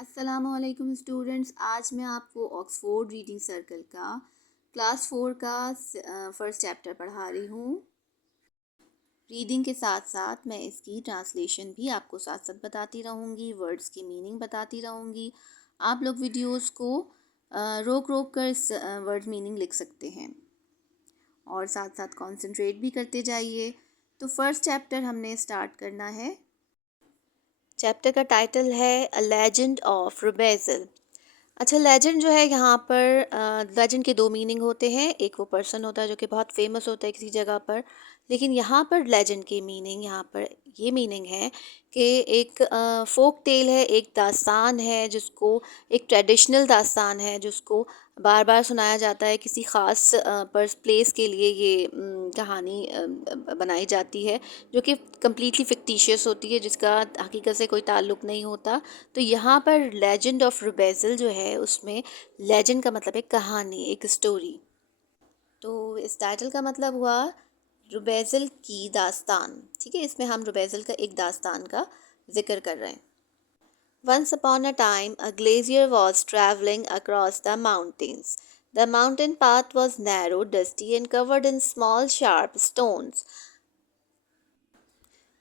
अस्सलामुअलैकुम स्टूडेंट्स। आज मैं आपको ऑक्सफोर्ड रीडिंग सर्कल का क्लास 4 का फर्स्ट चैप्टर पढ़ा रही हूँ। रीडिंग के साथ साथ मैं इसकी ट्रांसलेशन भी आपको साथ साथ बताती रहूँगी, वर्ड्स की मीनिंग बताती रहूँगी। आप लोग वीडियोस को रोक रोक कर इस वर्ड मीनिंग लिख सकते हैं और साथ साथ कंसंट्रेट भी करते जाइए। तो फर्स्ट चैप्टर हमने स्टार्ट करना है। चैप्टर का टाइटल है अ लेजेंड ऑफ रुबेज़ल। अच्छा, लेजेंड जो है यहाँ पर लेजेंड के दो मीनिंग होते हैं। एक वो पर्सन होता है जो कि बहुत फेमस होता है किसी जगह पर, लेकिन यहाँ पर लेजेंड की मीनिंग यहाँ पर ये मीनिंग है कि एक फोक टेल है, एक दास्तान है जिसको, एक ट्रेडिशनल दास्तान है जिसको बार बार सुनाया जाता है। किसी ख़ास पर प्लेस के लिए ये कहानी बनाई जाती है जो कि कम्प्लीटली फिक्टिशियस होती है, जिसका हकीकत से कोई ताल्लुक़ नहीं होता। तो यहाँ पर लेजेंड ऑफ रुबेज़ल जो है उसमें लेजेंड का मतलब है कहानी, एक स्टोरी। तो इस टाइटल का मतलब हुआ रुबेज़ल की दास्तान। ठीक है, इसमें हम रुबेज़ल का एक दास्तान का जिक्र कर रहे हैं। Once upon a time, a glazier was traveling across the mountains. The mountain path was narrow, dusty, and covered in small, sharp stones.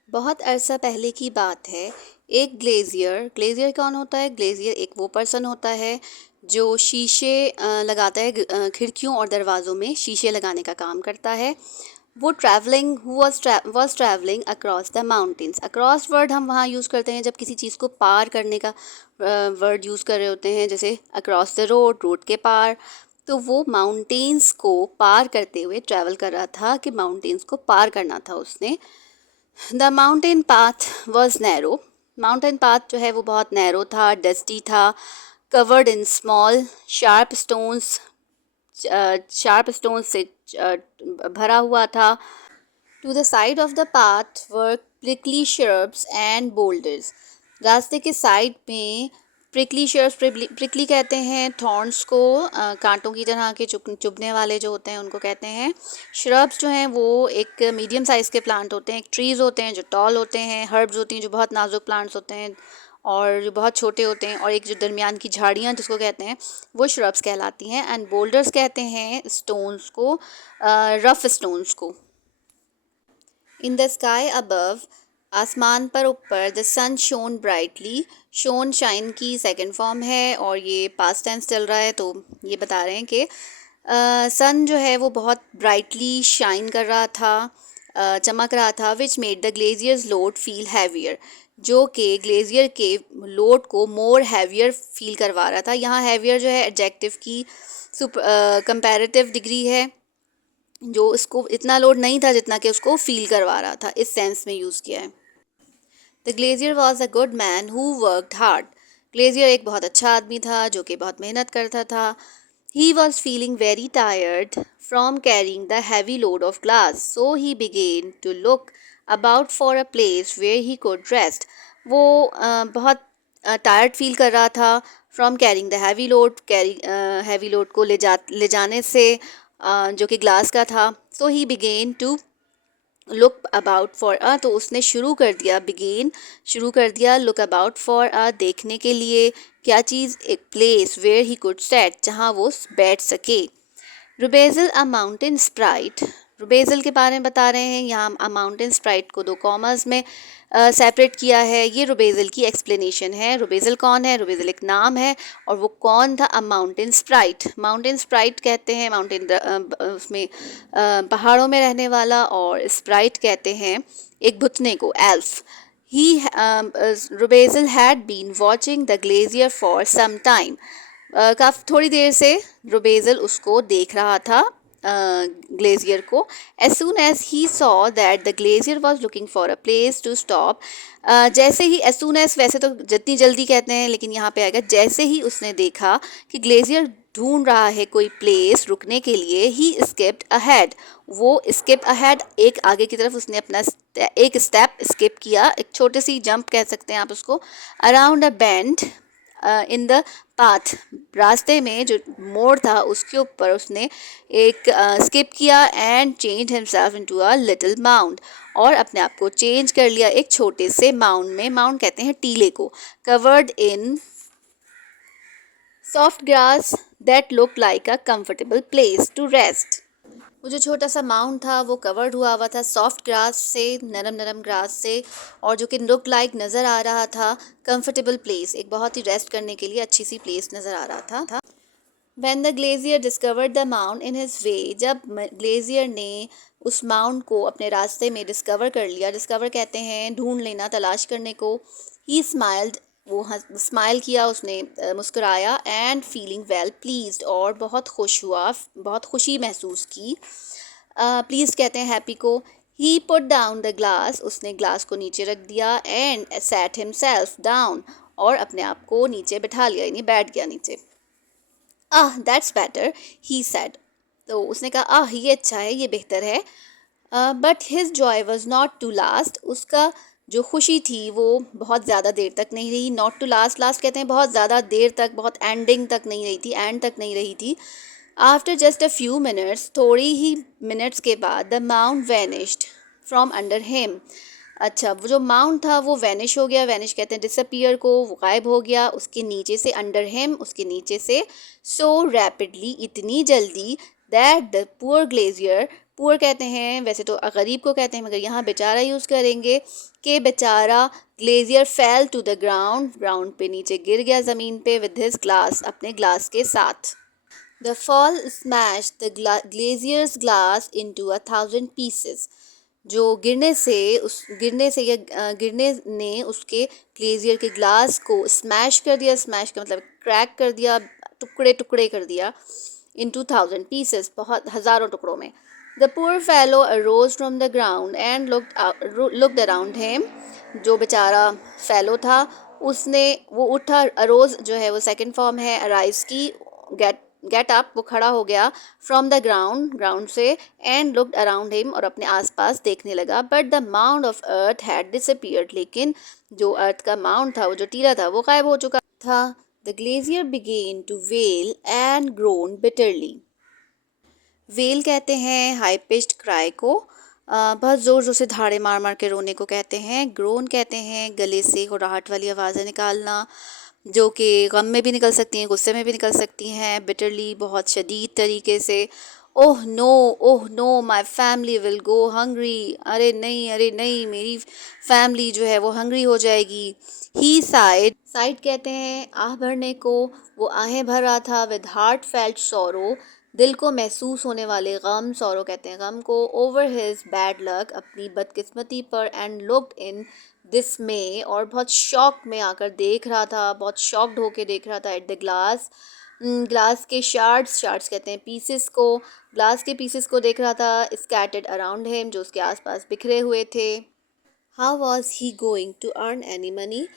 बहुत अरसा पहले की बात है। एक ग्लेज़ियर कौन होता है? ग्लेज़ियर एक वो पर्सन होता है जो शीशे लगाता है, खिड़कियों और दरवाज़ों में शीशे लगाने का काम करता है। वो was travelling across the mountains. Across word हम वहाँ यूज़ करते हैं जब किसी चीज़ को पार करने का वर्ड यूज़ कर रहे होते हैं, जैसे अक्रॉस द रोड के पार। तो वो माउंटेन्स को पार करते हुए ट्रैवल कर रहा था कि माउंटेन्स को पार करना था उसने। The mountain path was narrow. Mountain path जो है वो बहुत नैरो था, डस्टी था, covered in small sharp stones से भरा हुआ था। To the side of the path were prickly shrubs and boulders. रास्ते के साइड में प्रिकली शर्ब्स, प्रिकली कहते हैं थॉर्न्स को, कांटों की तरह के चुभने वाले जो होते हैं उनको कहते हैं। श्रब्स जो हैं वो एक मीडियम साइज़ के प्लांट होते हैं। एक ट्रीज़ होते हैं जो टॉल होते हैं। हर्ब्स होती हैं जो बहुत नाजुक प्लांट्स होते हैं और जो बहुत छोटे होते हैं। और एक जो दरमियान की झाड़ियाँ जिसको कहते हैं वो श्रब्स कहलाती हैं। एंड बोल्डर्स कहते हैं स्टोन्स को, रफ स्टोन्स को। इन द स्काई अबव, आसमान पर ऊपर, the sun shone brightly. Shone shine की सेकंड फॉर्म है और ये पास्ट टेंस चल रहा है, तो ये बता रहे हैं कि सन जो है वो बहुत ब्राइटली शाइन कर रहा था, चमक रहा था। Which made the glazier's load feel heavier, जो कि ग्लेजियर के लोड को मोर हैवियर फील करवा रहा था। यहाँ हैवियर जो है एडजेक्टिव की कंपैरेटिव डिग्री है, जो इसको इतना लोड नहीं था जितना कि उसको फील करवा रहा था, इस सेंस में यूज़ किया है। The glazier was a good man who worked hard. Glazier एक बहुत अच्छा आदमी था जो कि बहुत मेहनत करता था। He was feeling very tired from carrying the heavy load of glass, so he began to look about for a place where he could rest. वो बहुत टायर्ड फील कर रहा था from carrying the heavy load को ले जाने से, जो कि ग्लास का था। So he began to look about for a, तो उसने शुरू कर दिया लुक अबाउट फॉर अ, देखने के लिए क्या चीज़? एक place where he could sit, जहाँ वो बैठ सके। रुबेज़ल अ माउंटेन स्प्राइट। रुबेज़ल के बारे में बता रहे हैं यहाँ। अ माउंटेन स्प्राइट को दो कॉमर्स में सेपरेट किया है। ये रुबेज़ल की एक्सप्लेनेशन है। रुबेज़ल कौन है? रुबेज़ल एक नाम है और वो कौन था? अ माउंटेन स्प्राइट। माउंटेन स्प्राइट कहते हैं उसमें पहाड़ों में रहने वाला, और स्प्राइट कहते हैं एक भुतने को, elf. He Rubezahl had been watching the glazier for some time. काफ़ी थोड़ी देर से रुबेज़ल उसको देख रहा था, ग्लेजियर को। As soon as he saw that the glazier was looking for a place to stop. जैसे ही, एज सून एज वैसे तो जितनी जल्दी कहते हैं, लेकिन यहाँ पे आएगा जैसे ही उसने देखा कि ग्लेजियर ढूंढ रहा है कोई प्लेस रुकने के लिए, ही स्किप्ड अहेड। वो स्किप अहेड, एक आगे की तरफ उसने अपना एक स्टेप स्किप किया, एक छोटी सी जंप कह सकते हैं आप उसको। Around a bend in the path, रास्ते में जो मोड़ था उसके ऊपर उसने एक स्किप किया। And change himself into a little mound, और अपने आप को चेंज कर लिया एक छोटे से माउंड में। माउंड कहते हैं टीले को। Covered in soft grass that look like a comfortable place to rest. वो जो छोटा सा माउंट था वो कवर्ड हुआ हुआ था सॉफ्ट ग्रास से, नरम नरम ग्रास से, और जो कि लुक लाइक नज़र आ रहा था कंफर्टेबल प्लेस, एक बहुत ही रेस्ट करने के लिए अच्छी सी प्लेस नज़र आ रहा था। When the glazier discovered the mound in his way, जब ग्लेजियर ने उस माउंट को अपने रास्ते में डिस्कवर कर लिया, डिस्कवर कहते हैं ढूंढ लेना, तलाश करने को, ही स्माइल्ड, वो स्माइल किया उसने, मुस्कुराया, एंड फीलिंग वेल प्लीज्ड, और बहुत खुश हुआ, बहुत खुशी महसूस की। प्लीज़ कहते हैं हैप्पी को। ही पुट डाउन द ग्लास, उसने ग्लास को नीचे रख दिया, एंड सैट हिमसेल्फ डाउन, और अपने आप को नीचे बैठा लिया, यानी बैठ गया नीचे। दैट्स बेटर, ही सेड, तो उसने कहा ये अच्छा है, ये बेहतर है। But his joy was not to last, उसका जो खुशी थी वो बहुत ज़्यादा देर तक नहीं रही। नॉट टू लास्ट, लास्ट कहते हैं बहुत ज़्यादा देर तक, बहुत एंडिंग तक नहीं रही थी, एंड तक नहीं रही थी। After just a few minutes, थोड़ी ही मिनट्स के बाद, the mount vanished from under him, अच्छा वो जो माउंट था वो वैनिश हो गया, वैनिश कहते हैं डिसअपियर को, वो गायब हो गया उसके नीचे से, अंडर हिम उसके नीचे से, सो रैपिडली इतनी जल्दी, that the poor glazier, poor कहते हैं वैसे तो गरीब को कहते हैं मगर यहाँ बेचारा यूज़ करेंगे, कि बेचारा glazier fell to the ground, ground पे नीचे गिर गया ज़मीन पे, विद हिज ग्लास, अपने ग्लास के साथ। The fall smash the glazier's glass into 1,000 pieces, जो गिरने से या गिरने ने उसके ग्लेजियर के ग्लास को स्मैश कर दिया, स्मैश का मतलब क्रैक कर दिया, टुकड़े टुकड़े कर दिया, इन 2,000 पीसेस, बहुत हज़ारों टुकड़ों में। The poor fellow arrows from the ground and looked around him, जो बेचारा फेलो था उसने वो उठा, अरोज जो है वो सेकंड फॉर्म है अराइज की, गेट गेट अप, वो खड़ा हो गया, फ्रॉम द ग्राउंड, ग्राउंड से, एंड लुक्ड अराउंड हिम, और अपने आसपास देखने लगा। But the mound of earth had disappeared, लेकिन जो अर्थ का माउंड था, वो जो टीला था, वो गायब हो चुका था। The glazier began to wail and groan bitterly, wail कहते हैं हाई पिच्ड क्राई को, बहुत ज़ोर ज़ोर से धाड़े मार मार के रोने को कहते हैं। ग्रोन कहते हैं गले से घुड़ाहट वाली आवाज़ें निकालना, जो कि गम में भी निकल सकती हैं, गुस्से में भी निकल सकती हैं। बिटरली बहुत शदीद तरीके से। Oh no, oh no, my family will go hungry, अरे नहीं मेरी फैमिली जो है वो हंग्री हो जाएगी। ही साइड, साइड कहते हैं आह भरने को, वो आहें भर रहा था। विद हार्ट फेल्ट सोरो, दिल को महसूस होने वाले गम, सोरो कहते हैं गम को। ओवर हिज बैड लक, अपनी बदकिस्मती पर। एंड लुक्ड इन डिसमे, और बहुत शॉक में आकर देख रहा था, बहुत शॉक्ड होके देख रहा था, एट द ग्लास, ग्लास के शार्ड्स, शार्ड्स कहते हैं पीसेस को, ग्लास के पीसेस को देख रहा था। स्कैटर्ड अराउंड हिम, जो उसके आसपास बिखरे हुए थे। How was he going to earn any money,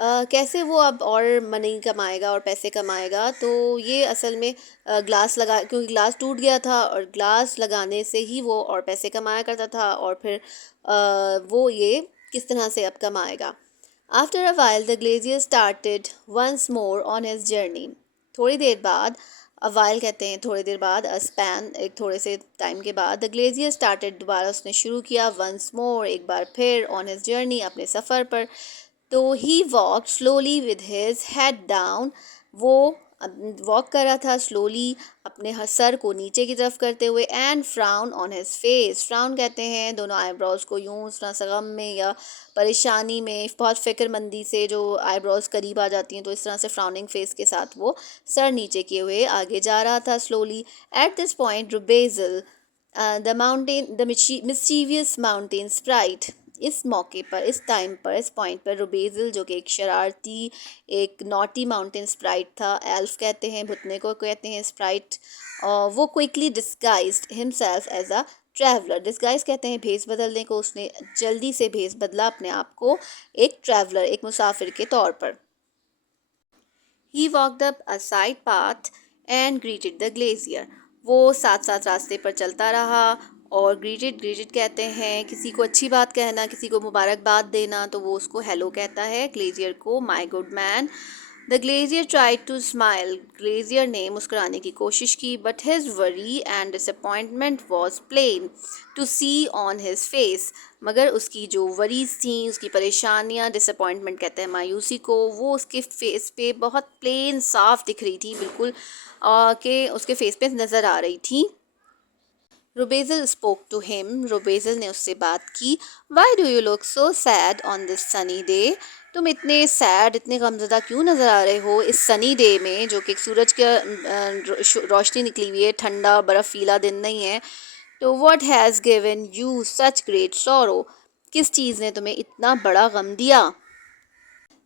कैसे वो अब और मनी कमाएगा और पैसे कमाएगा। तो ये असल में ग्लास लगा, क्योंकि ग्लास टूट गया था और ग्लास लगाने से ही वो और पैसे कमाया करता था, और फिर वो ये किस तरह से अब कमाएगा। After a while the glazier started once more on his journey, थोड़ी देर बाद, अवाइल कहते हैं थोड़ी देर बाद, अ स्पैन एक थोड़े से टाइम के बाद, द ग्लेजियर स्टार्टेड, दोबारा उसने शुरू किया, वंस मोर एक बार फिर, ऑन हिज जर्नी अपने सफ़र पर। तो he walk slowly with his head down, वो वॉक कर रहा था स्लोली, अपने सर को नीचे की तरफ करते हुए, and frown on his face, frown कहते हैं दोनों आईब्रोज को यूँ उस तरह से गम में या परेशानी में, बहुत फ़िक्रमंदी से जो आईब्रोज करीब आ जाती हैं, तो इस तरह से फ्राउनिंग फेस के साथ वो सर नीचे किए हुए आगे जा रहा था slowly. At this point Rubezahl, the mountain, the mischievous mountain sprite, इस मौके पर, इस टाइम पर, इस पॉइंट पर रुबेजल, जो कि एक शरारती, एक नॉटी माउंटेन स्प्राइट था, एल्फ कहते हैं, भुतने को कहते हैं स्प्राइट, और वो quickly disguised himself as a traveller, disguise कहते हैं भेस बदलने को, उसने जल्दी से भेस बदला अपने आप को एक ट्रैवलर, एक मुसाफिर के तौर पर। He walked up a side path and greeted the glacier, वो साथ साथ रास्ते पर चलता रहा, और ग्रीटेड, ग्रीटेड कहते हैं किसी को अच्छी बात कहना, किसी को मुबारकबाद देना, तो वो उसको हेलो कहता है, ग्लेशियर को my good man, the glazier tried to smile, glazier ने मुस्कुराने की कोशिश की, but his worry and disappointment was plain to see on his face, मगर उसकी जो वरीज थी, उसकी परेशानियाँ, डिसअपॉइंटमेंट कहते हैं मायूसी को, वो उसके फेस पे बहुत प्लेन साफ दिख रही थी, बिल्कुल कि उसके फेस पे नज़र आ रही थी। रुबेज़ल स्पोक टू हिम, रुबेज़ल ने उससे बात की। Why do you look so sad on this sunny day, तुम इतने सैड, इतने गमज़दा क्यों नज़र आ रहे हो इस सनी डे में, जो कि सूरज का रोशनी निकली हुई है, ठंडा बर्फ़ीला दिन नहीं है। तो what has given you such great sorrow, किस चीज़ ने तुम्हें इतना बड़ा गम दिया।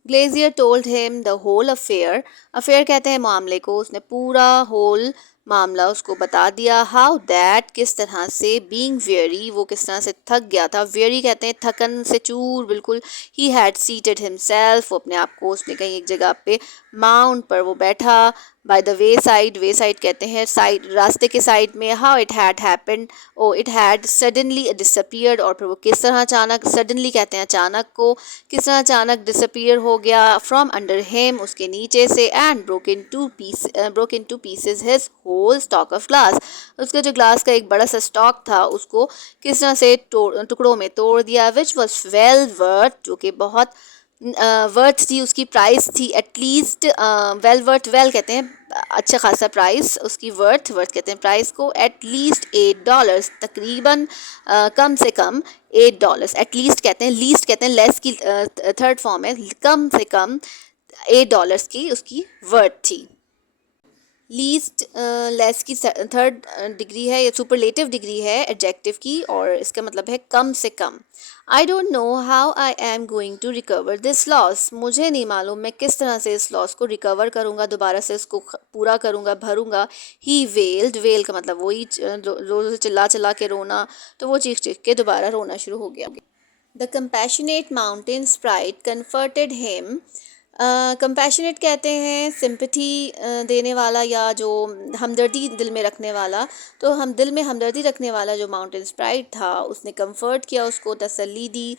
Glazier told him the whole affair, affair कहते हैं मामले को, उसने पूरा होल मामला उसको बता दिया। हाउ दैट, किस तरह से, बीइंग वेरी, वो किस तरह से थक गया था, वेरी कहते हैं थकन से चूर बिल्कुल। ही हैड सीटेड हिमसेल्फ, वो अपने आप को, उसने कहीं एक जगह पे माउंट पर वो बैठा। बाय द वे साइड कहते हैं साइड, रास्ते के साइड में। How it had happened, oh it had suddenly disappeared, और फिर वो किस तरह अचानक, सडनली कहते हैं अचानक को, किस तरह अचानक डिसअपियर हो गया, फ्रॉम अंडर हिम, उसके नीचे से, and broke into pieces his whole stock of glass, उसका जो ग्लास का एक बड़ा सा स्टॉक था उसको किस तरह से टुकड़ों में तोड़ दिया। विच वॉज वेल वर्थ, जो कि बहुत वर्थ थी, उसकी प्राइस थी एटलीस्ट, वेल वर्थ, वेल कहते हैं अच्छा खासा प्राइस, उसकी वर्थ कहते हैं प्राइस को, एटलीस्ट $8, तकरीबन कम से कम $8, एटलीस्ट कहते हैं, लीस्ट कहते हैं लेस की थर्ड फॉर्म है, कम से कम $8 की उसकी वर्थ थी। लीस्ट लेस की थर्ड डिग्री है, या सुपरलेटिव डिग्री है एडजेक्टिव की, और इसका मतलब है कम से कम। I don't know how I am going to recover this loss, मुझे नहीं मालूम मैं किस तरह से इस लॉस को रिकवर करूँगा, दोबारा से इसको पूरा करूँगा, भरूँगा। ही वेल्ड, वेल का मतलब वही जोर से चिल्ला चिल्ला के रोना, तो वो चीख चीख के दोबारा रोना शुरू हो गया। The compassionate mountain sprite comforted him, compassionate कहते हैं सिंपथी देने वाला, या जो हमदर्दी दिल में रखने वाला, तो हम दिल में हमदर्दी रखने वाला जो माउंटेन स्प्राइट था, उसने कंफर्ट किया, उसको तसल्ली दी।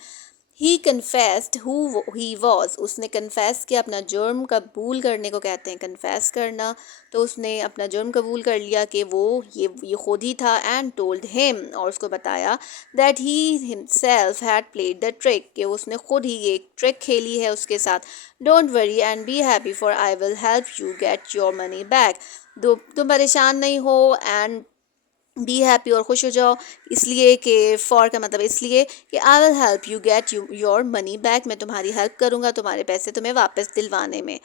ही कन्फेस्ड हु ही वॉज, उसने कन्फेस किया, अपना जुर्म कबूल करने को कहते हैं कन्फेस करना, तो उसने अपना जुर्म कबूल कर लिया कि वो ये खुद ही था। एंड टोल्ड हिम, और उसको बताया, that he himself had played the trick, कि उसने खुद ही ये ट्रिक खेली है उसके साथ। Don't worry and be happy for I will help you get your money back, तुम परेशान नहीं हो, एंड बी हैप्पी और खुश हो जाओ, इसलिए कि फॉर का मतलब इसलिए कि I will help you get your money back, मैं तुम्हारी हेल्प करूँगा तुम्हारे पैसे तुम्हें वापस दिलवाने में,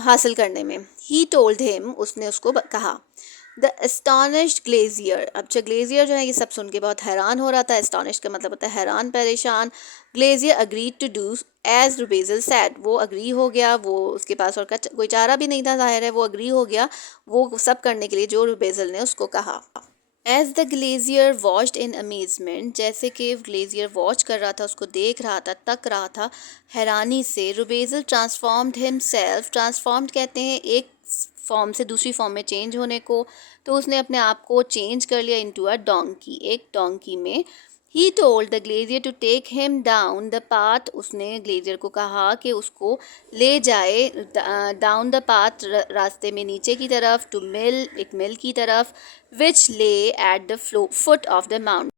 हासिल करने में। ही टोल्ड हिम, उसने उसको कहा। द एस्टॉनिश्ड ग्लेजियर, अब जो ग्लेजियर जो है ये सब सुन के बहुत हैरान हो रहा था। एस्टॉनिश्ड का मतलब होता है हैरान, परेशान। Glazier agreed to do as Rubezahl said, वो अग्री हो गया, वो उसके पास और कोई चारा भी नहीं था, जाहिर है वो अग्री हो गया वो सब करने के लिए जो रुबेजल ने उसको कहा। As the glazier watched in amazement, जैसे कि ग्लेजियर वॉच कर रहा था, उसको देख रहा था, तक रहा था हैरानी से। रुबेजल ट्रांसफॉर्म्ड हिमसेल्फ, ट्रांसफॉर्म्ड कहते हैं एक फॉर्म से दूसरी फॉर्म में चेंज होने को, तो उसने अपने आप को चेंज कर लिया इनटू अ डोंकी, एक डोंकी में। He told the glazier to take him down the path, उसने ग्लेजियर को कहा कि उसको ले जाए डाउन द पाथ, रास्ते में नीचे की तरफ, टू मिल, एक मिल की तरफ, विच ले at the foot of the mountain.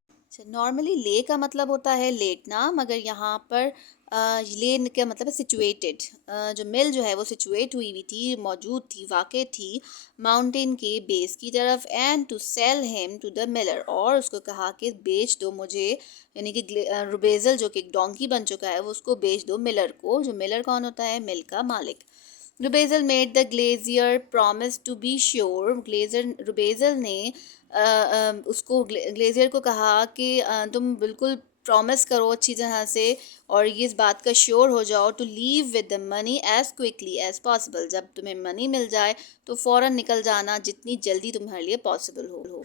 Normally ले का मतलब होता है लेटना, मगर यहाँ पर ले का मतलब है सिचुएटेड, जो मिल जो है वो सिचुएट हुई हुई थी, मौजूद थी, वाक़ थी माउंटेन के बेस की तरफ। And to sell him to the Miller, और उसको कहा कि बेच दो मुझे, यानी कि रुबेजल जो कि एक डोंकी बन चुका है वो उसको बेच दो मिलर को, जो मिलर कौन होता है, मिल का मालिक। Rubezahl made the glazier promise to be sure, Rubezahl ने उसको ग्लेजियर को कहा कि तुम बिल्कुल प्रॉमिस करो अच्छी तरह से, और ये इस बात का श्योर हो जाओ, to leave with the money as quickly as possible, जब तुम्हें मनी मिल जाए तो फ़ौरन निकल जाना, जितनी जल्दी तुम्हारे लिए पॉसिबल हो।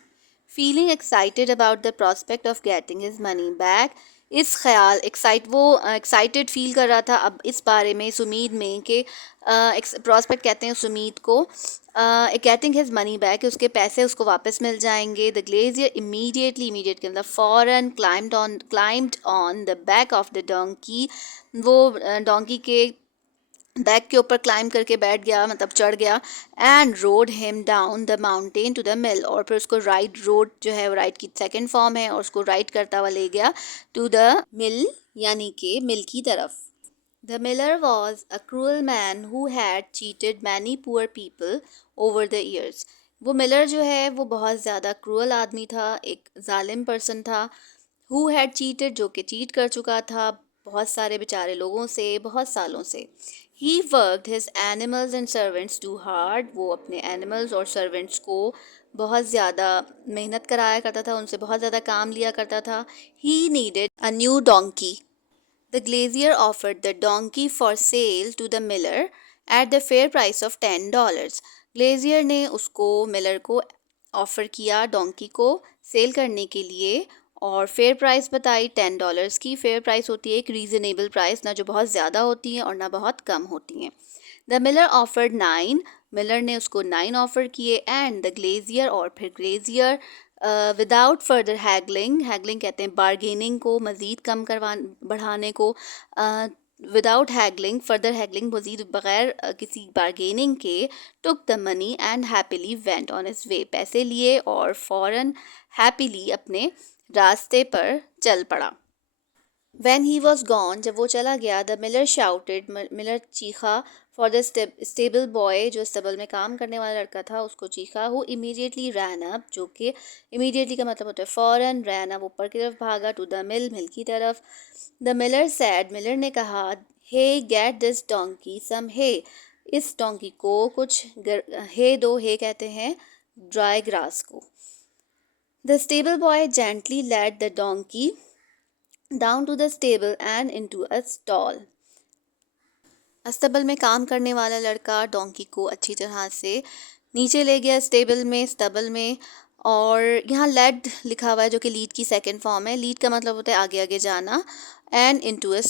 Feeling excited about the prospect of getting his money back, इस ख्याल वो एक्साइटेड फील कर रहा था अब इस बारे में, इस उम्मीद में कि प्रॉस्पेक्ट कहते हैं उस उम्मीद को, गेटिंग हिज मनी बैक, उसके पैसे उसको वापस मिल जाएंगे। द ग्लेजियर इमीडिएट के मतलब फ़ौरन climbed on the back of the donkey, वो डोंकी के बैग के ऊपर क्लाइंब करके बैठ गया, मतलब चढ़ गया, and rode him down the mountain to the mill, और फिर उसको राइड, रोड जो है वो राइड की सेकंड फॉर्म है, और उसको राइड करता हुआ ले गया टू द मिल, यानी कि मिल की तरफ. The miller was a cruel man who had cheated many poor people over the years. वो मिलर जो है वो बहुत ज़्यादा क्रूअल आदमी था, एक जालिम पर्सन था. Who had cheated, जो कि चीट कर चुका था बहुत सारे बेचारे लोगों से बहुत सालों से. He worked his animals and servants too hard. वो अपने एनिमल्स और सर्वेंट्स को बहुत ज़्यादा मेहनत कराया करता था, उनसे बहुत ज़्यादा काम लिया करता था. He needed a new donkey. The glazier offered the donkey for sale to the miller at the fair price of $10. Glazier ने उसको मिलर को ऑफ़र किया डोंकी को सेल करने के लिए, और फेयर प्राइस बताई $10 की. फेयर प्राइस होती है एक रीज़नेबल प्राइस, ना जो बहुत ज़्यादा होती हैं और ना बहुत कम होती हैं. द मिलर ऑफर्ड 9, मिलर ने उसको 9 ऑफ़र किए, एंड द ग्लेजियर, और फिर glazier without further haggling, haggling कहते हैं बार्गेनिंग को, मज़ीद कम करवा बढ़ाने को, विदाउट हैगलिंग, फर्दर हैगलिंग, मज़ीद बग़ैर किसी बार्गेनिंग के, took the money and happily went on his way, पैसे लिए और फ़ौरन हैप्पीली अपने रास्ते पर चल पड़ा. When he was gone, जब वो चला गया, the miller shouted, मिलर चीखा, for the stable boy, जो स्टेबल में काम करने वाला लड़का था उसको चीखा, who immediately ran up, जो कि immediately का मतलब होता है फ़ौरन, ran up ऊपर की तरफ भागा, to the mill, मिल की तरफ. The miller said, मिलर ने कहा, hey, get this donkey some hay, इस डोंकी को कुछ hay दो, hay कहते हैं ड्राई ग्रास को. The stable boy gently led the donkey down to the stable and into a stall. अस्तबल में काम करने वाला लड़का डोंकी को अच्छी तरह से नीचे ले गया स्टेबल में, स्टबल में, और यहाँ लेड लिखा हुआ है जो कि लीड की सेकंड फॉर्म है. लीड का मतलब होता है आगे आगे जाना. एंड इनटू अ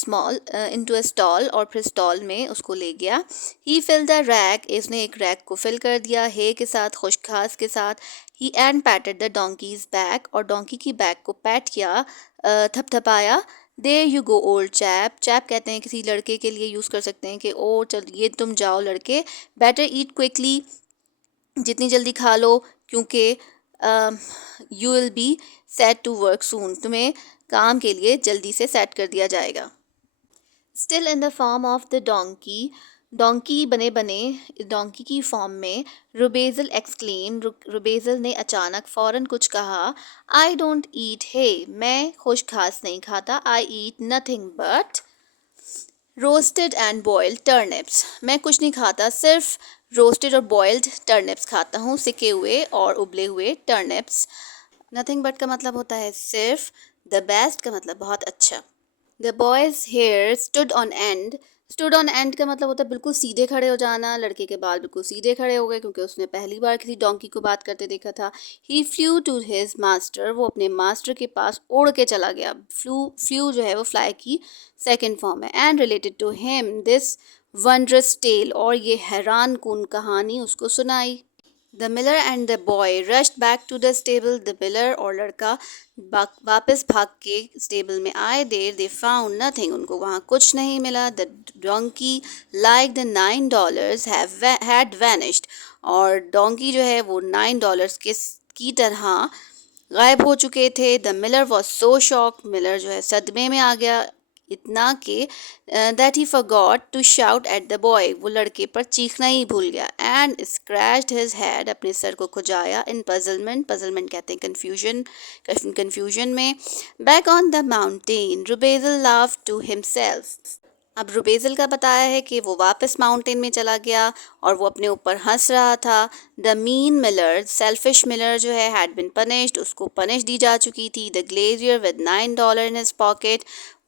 स्टॉल, और फिर स्टॉल में उसको ले गया. ही फिल द रैक, इसने एक रैक को फिल कर दिया हे के साथ, खुश्क घास के साथ. He and patted the donkey's back, और डोंकी की बैक को पैट किया, थपथपाया. There you go old chap, chap कहते हैं किसी लड़के के लिए यूज़ कर सकते हैं कि ओ चलिए तुम जाओ लड़के. बेटर ईट क्विकली, जितनी जल्दी खा लो, क्योंकि you will be set to work soon, तुम्हें काम के लिए जल्दी से सेट कर दिया जाएगा. Still in the form of the donkey, donkey बने बने डोंकी की फॉर्म में, रुबेजल एक्सक्लेम, रुबेजल ने अचानक फ़ौरन कुछ कहा. आई डोंट ईट हे, मैं खुश्क घास नहीं खाता. I eat nothing but roasted and boiled turnips, मैं कुछ नहीं खाता, सिर्फ रोस्टेड और बॉइल्ड टर्निप्स खाता हूँ, सिके हुए और उबले हुए टर्निप्स. नथिंग बट का मतलब होता है सिर्फ, द बेस्ट का मतलब बहुत अच्छा. The boy's hair stood on end, stood on end का मतलब होता है बिल्कुल सीधे खड़े हो जाना. लड़के के बाल बिल्कुल सीधे खड़े हो गए क्योंकि उसने पहली बार किसी डोंकी को बात करते देखा था. ही फ्लू टू हिज मास्टर, वो अपने मास्टर के पास उड़ के चला गया. फ्लू जो है वो फ्लाई की सेकेंड फॉर्म है. And related to him this wondrous tale, और ये हैरान कुन कहानी उसको सुनाई. The miller and the boy rushed back to the stable, द मिलर और लड़का वापस भाग के स्टेबल में आए. देर दे फाउंड नथिंग, उनको वहाँ कुछ नहीं मिला. The donkey like the $9 had vanished, और डोंकी जो है वो $9 की तरह गायब हो चुके थे. The miller was so shock, miller जो है सदमे में आ गया, इतना कि that he forgot to shout at the boy, वो लड़के पर चीखना ही भूल गया. एंड स्क्रैच्ड हिज हेड, अपने सर को खुजाया. इन पजलमेंट, पजलमेंट कहते हैं कन्फ्यूजन में. Back on the mountain Rubezahl laugh to himself, अब रुबेजल का बताया है कि वो वापस माउंटेन में चला गया और वो अपने ऊपर हंस रहा था. The mean miller, selfish miller जो है, हैड बिन पनिश्ड, उसको पनिश दी जा चुकी थी. The glazier with $9 in his pocket,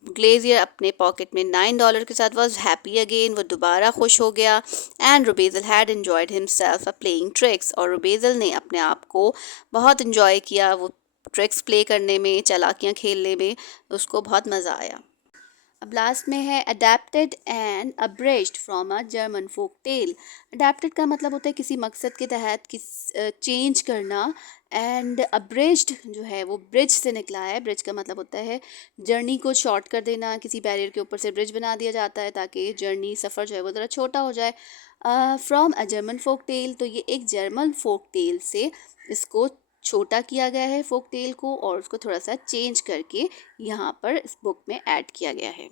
glazier अपने पॉकेट में $9 के साथ वॉज हैप्पी अगेन, वो दोबारा खुश हो गया. And Rubezahl had enjoyed himself playing tricks, और रुबेजल ने अपने आप को बहुत इन्जॉय किया, वो ट्रिक्स प्ले करने में, चालाकियाँ खेलने में उसको बहुत मज़ा आया. अब लास्ट में है adapted and abridged from a German folk tale. Adapted का मतलब होता है किसी मकसद के तहत चेंज करना, एंड अब्रेज्ड जो है वो ब्रिज से निकला है। ब्रिज का मतलब होता है जर्नी को शॉर्ट कर देना, किसी बैरियर के ऊपर से ब्रिज बना दिया जाता है ताकि जर्नी सफ़र जो है वो ज़रा छोटा हो जाए। From a German folk tale, तो ये एक जर्मन फोक टेल से इसको छोटा किया गया है फोक टेल को, और उसको थोड़ा सा चेंज करके यहाँ पर इस बुक में ऐड किया गया है।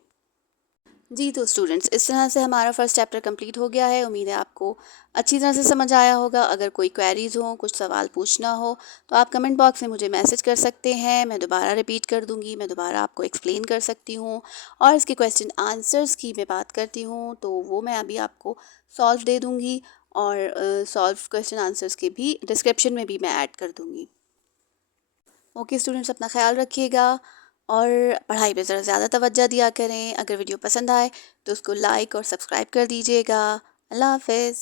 जी तो स्टूडेंट्स, इस तरह से हमारा फर्स्ट चैप्टर कंप्लीट हो गया है। उम्मीद है आपको अच्छी तरह से समझ आया होगा। अगर कोई क्वेरीज हो, कुछ सवाल पूछना हो, तो आप कमेंट बॉक्स में मुझे मैसेज कर सकते हैं। मैं दोबारा रिपीट कर दूंगी, मैं दोबारा आपको एक्सप्लेन कर सकती हूँ। और इसके क्वेश्चन आंसर्स की मैं बात करती हूँ तो वो मैं अभी आपको सॉल्व दे दूँगी, और सॉल्व क्वेश्चन आंसर्स के भी डिस्क्रिप्शन में भी मैं ऐड कर दूँगी। ओके स्टूडेंट्स, अपना ख्याल रखिएगा और पढ़ाई पे ज़रा ज़्यादा तवज्जो दिया करें। अगर वीडियो पसंद आए तो उसको लाइक और सब्सक्राइब कर दीजिएगा। अल्लाह हाफ़िज़।